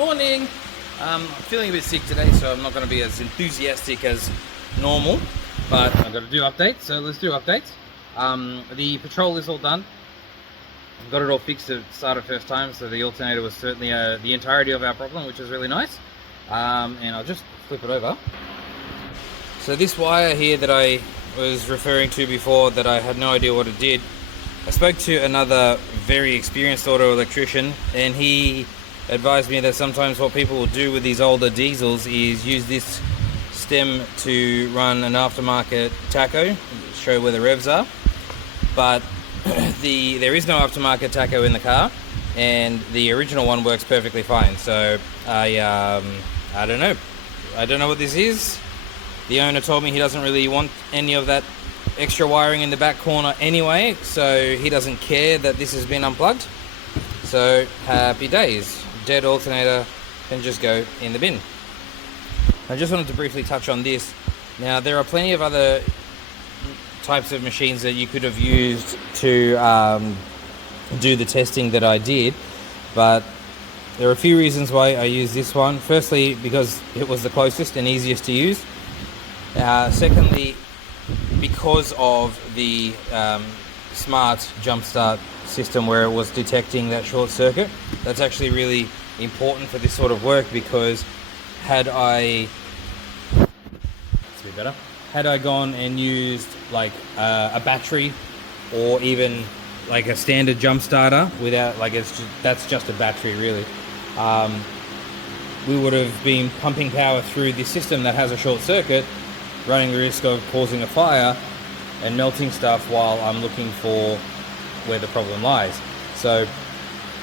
Morning! I'm feeling a bit sick today, so I'm not going to be as enthusiastic as normal, but I've got to do updates, so let's do updates. The patrol is all done. I've got it all fixed at started first time, so the alternator was certainly the entirety of our problem, which is really nice. And I'll just flip it over. So this wire here that I was referring to before, that I had no idea what it did, I spoke to another very experienced auto electrician, and he advised me that sometimes what people will do with these older diesels is use this stem to run an aftermarket tacho, show where the revs are. But there is no aftermarket tacho in the car, and the original one works perfectly fine. So I don't know. I don't know what this is. The owner told me he doesn't really want any of that extra wiring in the back corner anyway, so he doesn't care that this has been unplugged. So happy days. Dead alternator can just go in the bin. I just wanted to briefly touch on this. Now, there are plenty of other types of machines that you could have used to do the testing that I did, but there are a few reasons why I use this one. Firstly, because it was the closest and easiest to use. Secondly, because of the smart jump start system where it was detecting that short circuit. That's actually really important for this sort of work, because had I gone and used like a battery or even like a standard jump starter without, like, that's just a battery really, we would have been pumping power through this system that has a short circuit, running the risk of causing a fire and melting stuff while I'm looking for where the problem lies. So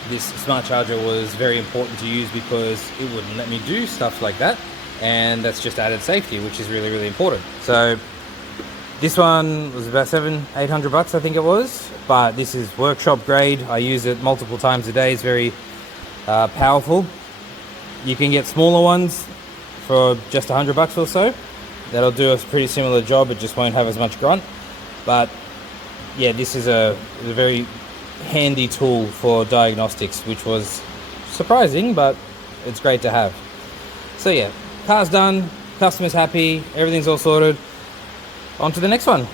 this smart charger was very important to use because it wouldn't let me do stuff like that, and that's just added safety, which is really, really important. So this one was about $700-800 I think it was, but this is workshop grade. I use it multiple times a day. It's very powerful. You can get smaller ones for just $100 or so. That'll do a pretty similar job, it just won't have as much grunt. But yeah, this is a very handy tool for diagnostics, which was surprising, but it's great to have. So yeah, car's done, customer's happy, everything's all sorted. On to the next one.